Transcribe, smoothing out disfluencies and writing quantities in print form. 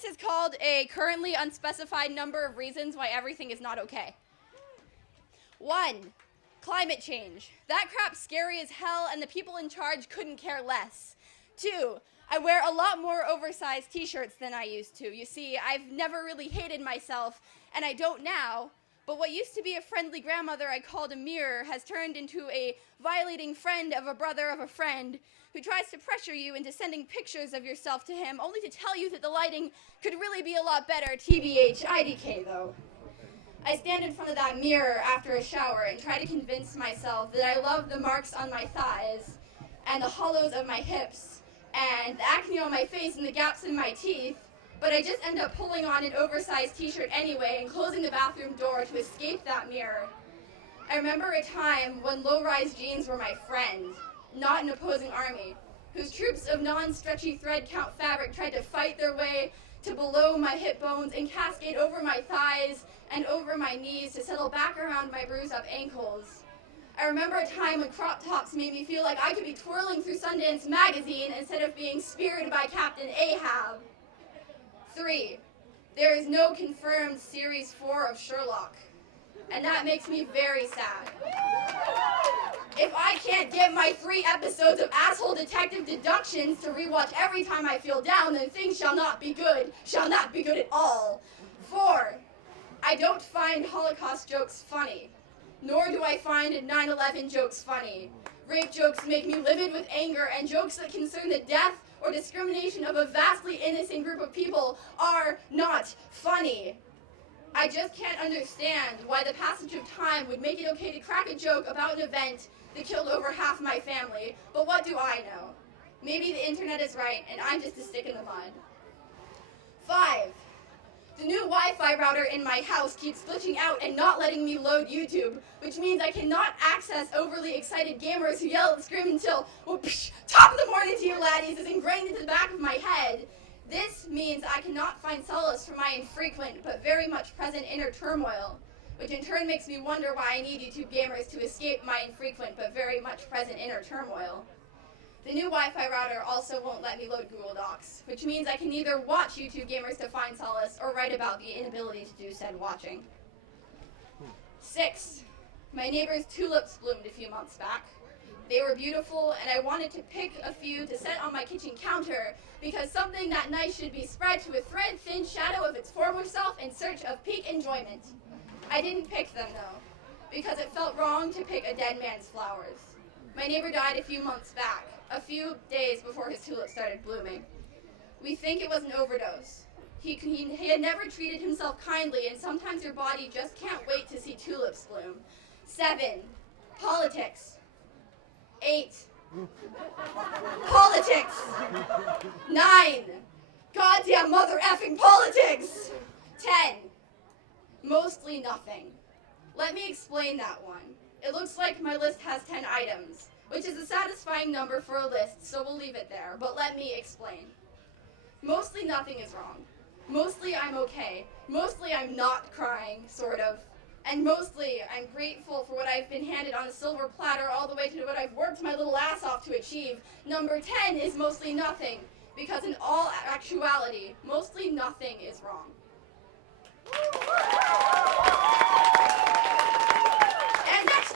This is called a currently unspecified number of reasons why everything is not okay. 1. Climate change. That crap's scary as hell, and the people in charge couldn't care less. 2. I wear a lot more oversized t-shirts than I used to. You see, I've never really hated myself, and I don't now, but what used to be a friendly grandmother I called a mirror has turned into a violating friend of a brother of a friend who tries to pressure you into sending pictures of yourself to him, only to tell you that the lighting could really be a lot better. TBH, IDK though. I stand in front of that mirror after a shower and try to convince myself that I love the marks on my thighs and the hollows of my hips and the acne on my face and the gaps in my teeth, but I just end up pulling on an oversized t-shirt anyway and closing the bathroom door to escape that mirror. I remember a time when low-rise jeans were my friend, not an opposing army, whose troops of non-stretchy thread count fabric tried to fight their way to below my hip bones and cascade over my thighs and over my knees to settle back around my bruised up ankles. I remember a time when crop tops made me feel like I could be twirling through Sundance magazine instead of being speared by Captain Ahab. 3. There is no confirmed Series 4 of Sherlock, and that makes me very sad. If I can't get my 3 episodes of asshole detective deductions to rewatch every time I feel down, then things shall not be good at all. 4. I don't find Holocaust jokes funny, nor do I find 9/11 jokes funny. Rape jokes make me livid with anger, and jokes that concern the death or discrimination of a vastly innocent group of people are not funny. I just can't understand why the passage of time would make it okay to crack a joke about an event that killed over half my family, but what do I know? Maybe the internet is right, and I'm just a stick in the mud. 5. The new Wi-Fi router in my house keeps glitching out and not letting me load YouTube, which means I cannot access overly excited gamers who yell and scream until, top of the morning to you laddies is ingrained into the back of my head. This means I cannot find solace from my infrequent but very much present inner turmoil, which in turn makes me wonder why I need YouTube gamers to escape my infrequent but very much present inner turmoil. The new Wi-Fi router also won't let me load Google Docs, which means I can neither watch YouTube gamers to find solace or write about the inability to do said watching. 6. My neighbor's tulips bloomed a few months back. They were beautiful, and I wanted to pick a few to set on my kitchen counter because something that nice should be spread to a thread-thin shadow of its former self in search of peak enjoyment. I didn't pick them, though, because it felt wrong to pick a dead man's flowers. My neighbor died a few months back, a few days before his tulips started blooming. We think it was an overdose. He had never treated himself kindly, and sometimes your body just can't wait to see tulips bloom. 7. Politics. 8. Politics. 9. Goddamn mother effing politics. 10. Mostly nothing. Let me explain that one. It looks like my list has 10 items, which is a satisfying number for a list, so we'll leave it there, but let me explain. Mostly nothing is wrong. Mostly I'm okay. Mostly I'm not crying, sort of. And mostly I'm grateful for what I've been handed on a silver platter all the way to what I've worked my little ass off to achieve. Number 10 is mostly nothing, because in all actuality, mostly nothing is wrong.